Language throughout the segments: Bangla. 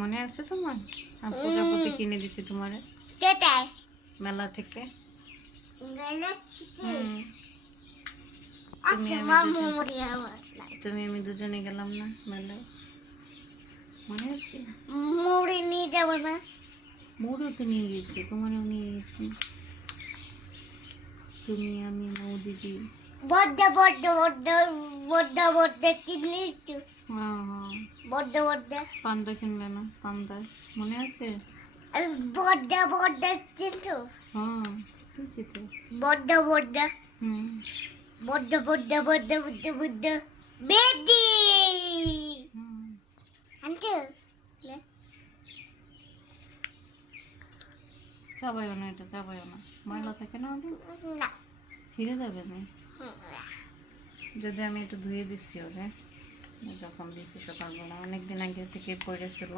মনে আছে তোমার? আমি প্রজাপতি কিনে দিছি তোমারে কোথায়? মেলা থেকে। মেলা থেকে? তুমি আমি দুজনে গেলাম না মেলায়, মনে আছে? মুড়ি নিয়ে যাবো না? মোড়ও তো নিয়ে গেছি, তোমারও নিয়ে গেছি, তুমি আমি মৌ দিদি। বড্ড বড্ড বড্ড বড্ড বড্ড চিনিস তো? হ্যাঁ হ্যাঁ, বড্ড বড্ড পান্ডা কিনলে না? পান্ডা মনে আছে? বড্ড বড্ড চিনতো? হ্যাঁ কিনছি তো। বড্ড বড্ড হুম, বড্ড বড্ড বড্ড বড্ড বড্ড বেডি হুম। আনতো? চাবাইও না, এটা চাবাইও না, ময়লা থাকে না ওটা, না। ছিঁড়ে যাবে না। যদি আমি একটু ধুয়ে দিচ্ছি ওরে, যখন দিছি সকালবেলা, অনেকদিন আগে থেকে পড়েছিল,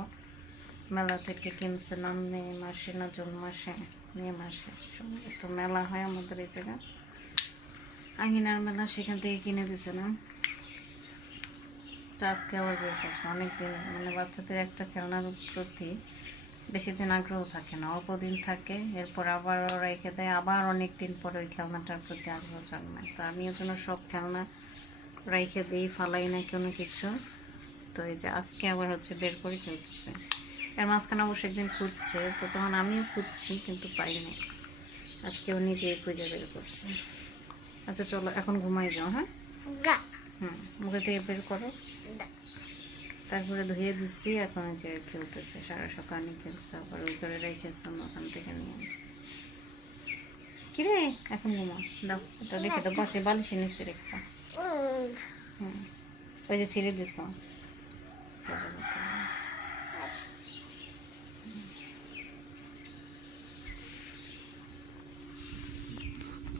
মেলা থেকে কিনছিলাম মে মাসে না জুন মাসে, মে মাসে সময় তো মেলা হয় আমাদের এই জায়গায়, আঙিনার মেলা, সেখান থেকে কিনে দিয়েছিলাম। তো আজকে আবার বের করছে। অনেকদিন মানে বাচ্চাদের একটা খেলনার প্রতি বেশি দিন আগ্রহ থাকে না, অল্প দিন থাকে, এরপর আবার রেখে দেয়, আবার অনেক দিন পরে ওই খেলনাটার প্রতি আগ্রহ জন্মায়। তো আমি ওই জন্য সব খেলনা রেখে দিই, ফালাই না কোনো কিছু। তো এই যে আজকে আবার হচ্ছে বের করে খেলতেছে। এর মাঝখানে অবশ্য একদিন খুঁজছে, তো তখন আমিও খুঁজছি কিন্তু পাইনি, আজকে ও নিজেই খুঁজে বের করছে। আচ্ছা চলো এখন ঘুমাই যাও। হ্যাঁ মুখে থেকে বের করো, তারপরে ধুয়ে দিচ্ছি। এখন যে খেলতেছে, সারা সকালে খেলছে, আবার ওই করে রেখেছে, ওখান থেকে নিয়ে আসছে। কিরে এখন ঘুমা দাও, এটা রেখে দাও, পাশে বালিশে নিচে রেখে দাও। ওই যে ছিঁড়ে দিস।